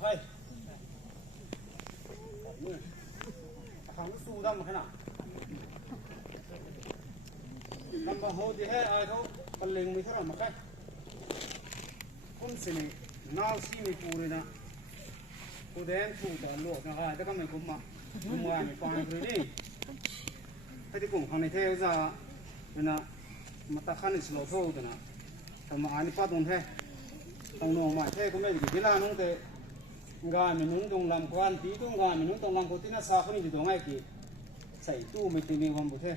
ไฟมือขังสู้ดำขนาดลำบากโหดที่ให้ไอ้เขาปเล็งไม่เท่าไหร่มาใกล้คนสิน่าซีไม่ปูเลยนะกูเดินถูกตลอดนะแต่ก็ไม่คุ้มมาคุ้มว่าไม่ฟังเลยนี่ให้ที่กลุ่มข้างในเที่ยวจะนะมาตะขันอิสโลโต้ตัวนะทำมาอันนี้ป้าตรงแท้ตรงน้องมาแท้ก็ไม่ได้ที่ร้านน้องแต่งานมันนุ่งตรงลำควันตีตรงงานมันนุ่งตรงลำโคติน่าซาคนนี้อยู่ตรงไหนกี่ใส่ตู้ไม่ตีมีความบุเท่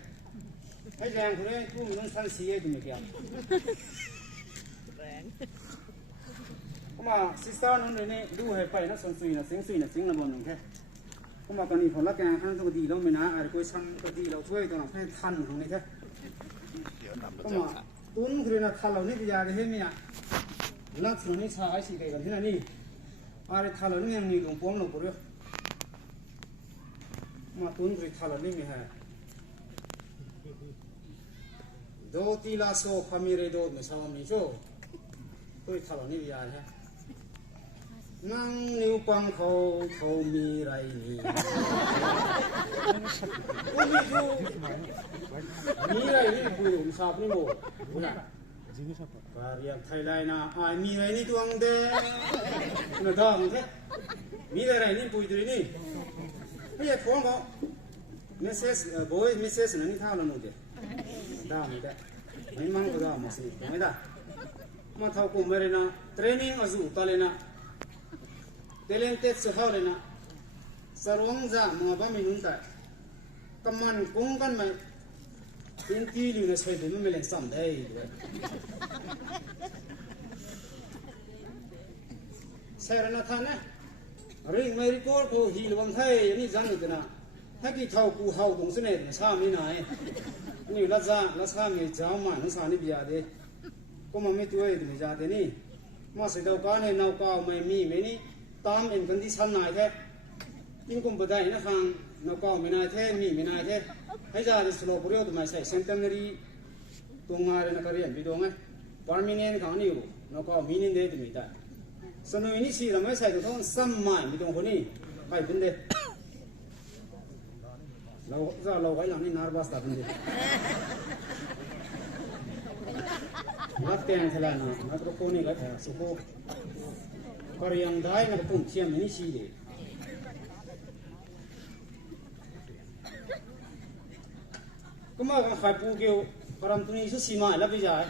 ให้แรงคนนี้ตู้มันนุ่งสั้นสีให้ดูไม่เกี่ยวแรงก็มาซิสเตอร์นั่นนี่ดูให้ไปนะส่วนสุยนะเสียงสุยนะเสียงระเบิดหนึ่งแค่ก็มาตอนนี้ผลลัพธ์การข้างตัวดีเราไม่นะอะไรก็ช่างตัวดีเราช่วยตัวเราให้ทันของนี้แค่ก็มาตุ้นคือนะทันเรานี่จะยาได้ให้ไหมอ่ะลักษณะนี้ชาไอซีกันที่นั่นนี่อะไรทันเรานี่ยังมีตรงป้องเราปวดเลยมาตุ้นคือทันเรานี่มีให้โดตีลาโซพามีเรโดไม่ชอบมีโจ้คือทันเรานี่ยาให้นั่งนิ้วปังเขามีไรนี่มีไรนี่คุยผมทราบนี่โม่นะบารียไทยไลน์นะมีไรนี่ตัวอังเดนะดาวมั้งเถอะมีไรนี่คุยตัวนี้เฮ้ยฟ้องเขาเมสเซสบอยเมสเซสนั่นนี่ท่าเราโน่เดดาวมั้งเถอะไม่มั่งก็ดาวมั้งสิไม่ได้มาเท่ากูไม่เลยนะเทรนนิ่งอาจูตาเลยนะTalented sekali na, sarung za mengapa minunta, kaman kongkan mai, inti liu saya tu memang sampai. Saya rasa thana, ring mai record ko hilwang hai ni jangan itu na, haki tahu ku hau dong sini, sama ni naik, ni lasa ni zaman, lasa ni biade, ko mami tu itu biade ni, masih tahu kan ni nau kau mai mi ni.ตามเอ็นกันที่ชั้นนายแท้ยิ่งกุมประเดี๋ยวนะฟังนกไม่นายแท้มีไม่นายแท้ให้จ่าดิสโลบริโอตัวไม่ใช่เซนเตอร์นารีตรงมาเรื่องนักเรียนไปดูไงปาร์มิเนียนเขานี่อยู่นกมีนินเดย์ตัวไม่ได้สนุยนี่สิเราไม่ใช่ตัวท้องซ้ำใหม่ไปตรงคนนี้ใครเป็นเดย์เราไว้หลังนี่นาร์บัสตาเป็นเดย์นักเตะเท่านั้นนักตะโกนนี่ก็แถวสุโขก็ยังได้นะปุ่มเทียมนี่สิเลยก็มาขายปูเกี่ยวกระดมตัวนี้สุดสีมาแล้วไปจ่าย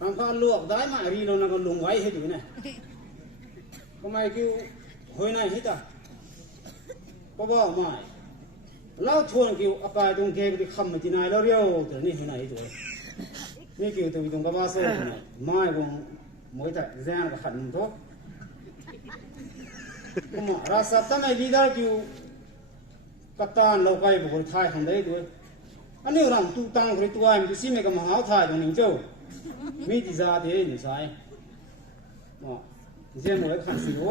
ทำข้าวลวกได้มารีโลนักลงไว้ให้ดูนะก็มาเกี่ยวหอยนายฮิตาก็บอกมาเล่าชวนเกี่ยวอากาศตรงเกไปคำมาที่นายแล้วเรียวแต่นี่หอยนายตัวนี่เกี่ยวตัวตรงกบ้าโซ่เนี่ยไม่คงมวยแต่แรงกับขันทุกก็มาราชตั้งในลีดาร์คิวกัปตันเราไปบุกไทยทำได้ด้วยอันนี้เราตู้ตังบริตัวมันจะซิเมกับมหาไทยตรงนี้เจ้ามีดีจ้าเดี๋ยวนี่ใช่อ๋อเจ้าหมดแล้วขันสิโอ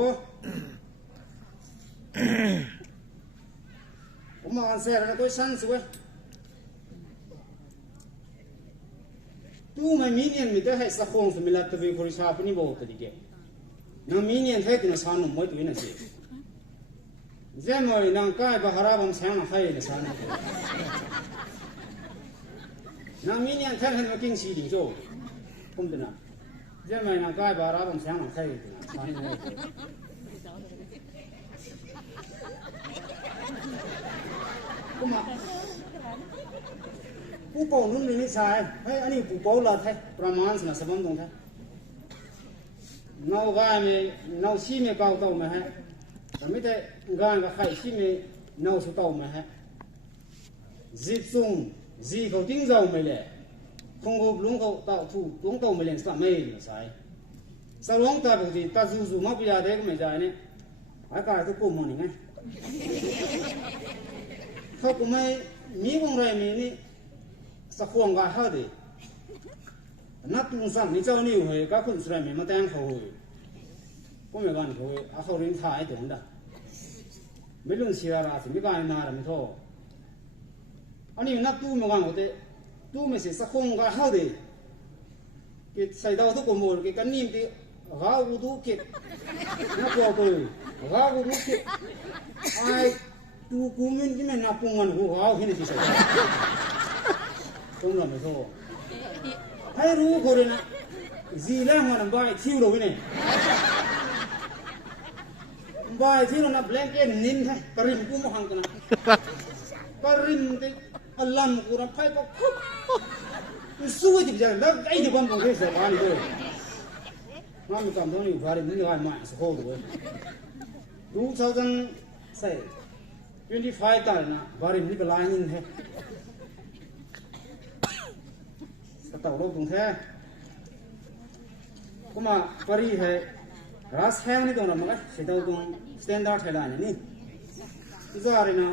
ผมมาอันเสร็จแล้วก็ชั้นสวยตู้ไม่มีเนี่ยมีแต่ให้สักคนสมิลาตัวบริษัทปนิโบตัวดีเกน้ำมีเนี่ยให้ตัวนั้นสานุ่มไม่ตัวนี้สิเจ้าหมดนั่งใกล้บาฮาราบัมแสงน่ะให้เนี่ยสานุ่มน้ำมีเนี่ยให้มากินสีดิ่งโจ้ผมตัวนั้นเจ้าหมดนั่งใกล้บาฮาราบัมแสงน่ะให้ตัวนั้นสานุ่มก็มาผู้ปกนุ่มนี่ใช่ให้อันนี้ผู้ปกเราแท้ประมาณสนับสนุนตรงแท้นอกายมีนอกชีมีเก่าเต่าไหมฮะแต่ไม่ได้งานกับใครชีมีนอกสุดเต่าไหมฮะจีซุงจีเขาจิ้งเจ้าไม่เลยคงกูลุงเขาเต่าถูกลุงเต่าไม่เล่นสักไม่ใช่สรุปตาปกติตาซูมาพิจารณาก็ไม่ใช่เนี่ยอากาศทุกคนมันยังไงเขาก็ไม่มีวงไรมีนี่สักคนก็หาดีนักตุงสังนี่เจ้านี่เหรอก็คุณสุดท้ายมาแต่งเขาเหรอก็ไม่กันเขาอาเขาเรียนถ่ายตรงนั้นไม่ลุงเสียราสิไม่กันนาไม่ท้ออันนี้นักตู้ไม่กันเขาแต่ตู้ไม่เสียสักคนก็หาดีกิใส่ดาวทุกคนหมดกิกันนิ่มที่ ga wudu kit na ko ko ga wudu kit ai tu kumin ki na pungan hu ga hin ti sa tong la me so hai ru ko re na zila ma na bai thiu lo ni bai thiu na blanket nin hai parim ku mo hang kana parim te alam ku na phai ko suwe ti ja la ai de bom bom ke sa ba ni do ma mi kam do ni ba ri ni ga ma so ho do 2000 say 25 ta na ba ri ni ba lai ni he sa ta lo bung the kuma pari hai ras hai ni do na ma se do bung standard hai la ni za ri na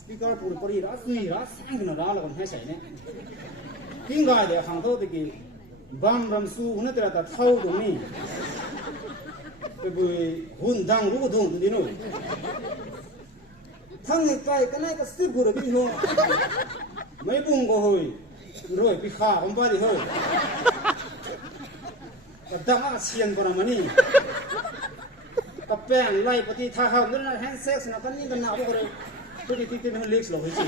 speaker pur pari ras ni ras sang na la la hai sai ne Tinggal dia hang tahu tadi bam ramsu huna terata tahu tu ni, tapi hundang rugu tu tu dino. Thang ni kai kanai ka sip guru di no, mai bung ko hoi, roi pikha omba di hoi. Kadang asian pernah mani, kapeng lai pati thahau ni na handshake na kan ni kan na apa kore, tu di titik ni leaks loh hiji.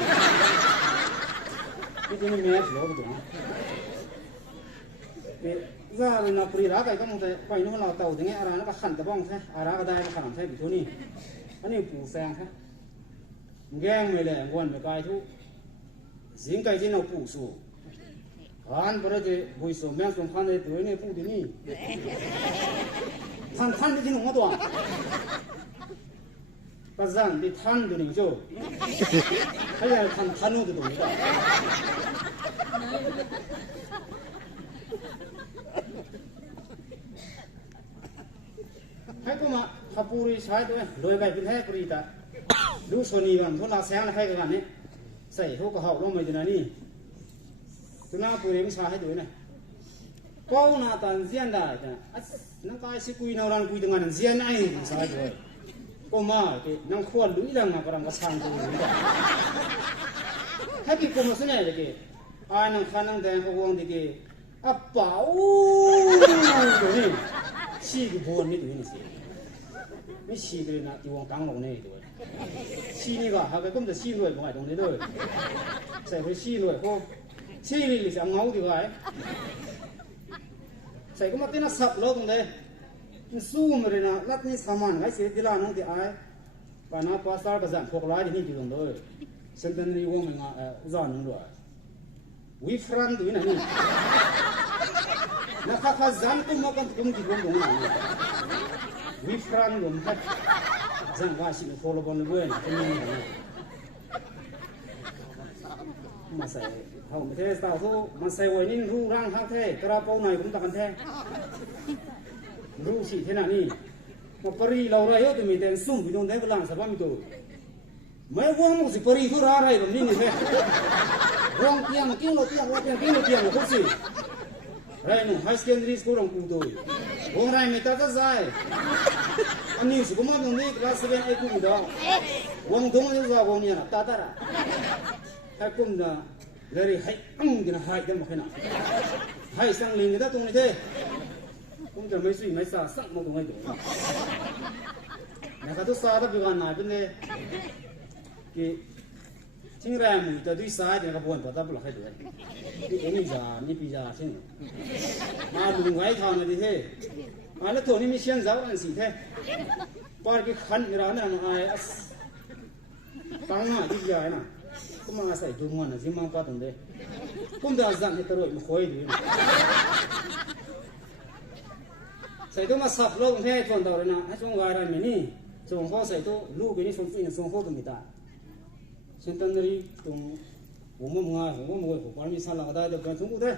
Itu ni match loh betul. Za na pri ra kai ka mo te pai no la tau dinge ara na ka khan ta bong the ara ka dai ka khan the bi tu ni ani pu sang the ngeng me le ngon me kai thu jing kai jin no pu su han bara je bui so meng song khan de tu ni pu di ni khan di jin no to ka zan di than du ni jo hai ya than no de do ni hai ko ma khapuri sai do loi bai bin hai puri ta lu soni bam thola sang la khai ka ni sai ho ka hau lo mai dina ni tuna puri mi sa hai do na ko na tan zian da ta nang kai si kui na ran kui dengan zian ai sa do ko ma ke nang khwa lu ilang na parang ka sang do ni hai ki ko mo sene de ke ai nang khanang da ho wong de ke appa o do ni si ki bo ni do ni siไม่ชีเลยนะที่วงกลางลงนี่ด้วยชีนี่ก็หากก็มันจะชีรวยบ่ไอ้ตรงนี้ด้วยใส่ไปชีรวยโหชีนี่สิเอาเงาดีกว่าใส่ก็มาเต้นสับโลตรงนี้มันสู้มาเลยนะรัดนี่สามันไอ้เสียดีละน้องที่ไอ้ปานาปาสตาร์ก็สั่งพวกร้ายที่นี่อยู่ตรงนี้เส้นเป็นรีวงมันร้อนนึงด้วยวิฟรันด้วยนะนี่นักข้าจันก็มากันตุ้มที่วงตรงนี้วิฟรันลมพัดจังว่าสิโฟลบอลเว้ยเป็นยังไงมาใส่เขาไม่เทสตาทุมาใส่ไว้นี่รู้ร่างฮักเทกระเป๋าหน่อยผมตะกันเทรู้สิเท่านี้มาปรีเราไรเยอะแต่มีแต่ซุ่มไปโดนได้กำลังสบายมีตัวไม่ว่างมุสิปรีทุราอะไรแบบนี้นี่เท่ร้องเตียงกิ้งโลเตียงว่าเตียงกิ้งโลเตียงเขาสิไรหนูไฮสเคนดรีสกูร้องกูตัววงไรไม่ตัดใจอันนี้สุกุมาตรงนี้คลาสเรียนไอ้กุ้งดองวงตรงนี้ว่าวงนี้นะตัดอะไรให้กุ้งนะเลยให้กินให้กันมาขนาดให้สังลิงกันตรงนี้เท่กุ้งจะไม่สุยไม่ซาสักมาตรงนี้ดูนะครับทุกซาถ้าเป็นการไหนเป็นเลยกี่ทิ้งแรงมือจะด้วยซ้ายเดี๋ยวกระบวนการตัดบุหรี่ให้ด้วยนี่เอ็งนี่จ่านี่ปีจ่าใช่ไหมมาดูไว้ทางนี้เท่แล้วตัวนี้มีเชียนเจ้าอันสิเท่ปาร์กิขันร้านนั้นไอ้ปังน่ะที่ใหญ่น่ะก็มาใส่จุ่มมันนะสิมังปัดตรงเด้ผมจะสั่งให้ตลอดมันคอยดูใส่ตัวมาสับโลกเท่ชนต่อเลยนะให้ช่วงวายอะไรแบบนี้ช่วงเขาใส่ตัวลูกไปนี่ช่วงที่ช่วงเขาตรงนี้ตาเช่นตอนนี้ตรงหัวมุมงาหัวมุมมวยหัวปานมีสาระได้เดี๋ยวกันช่วงกูเท่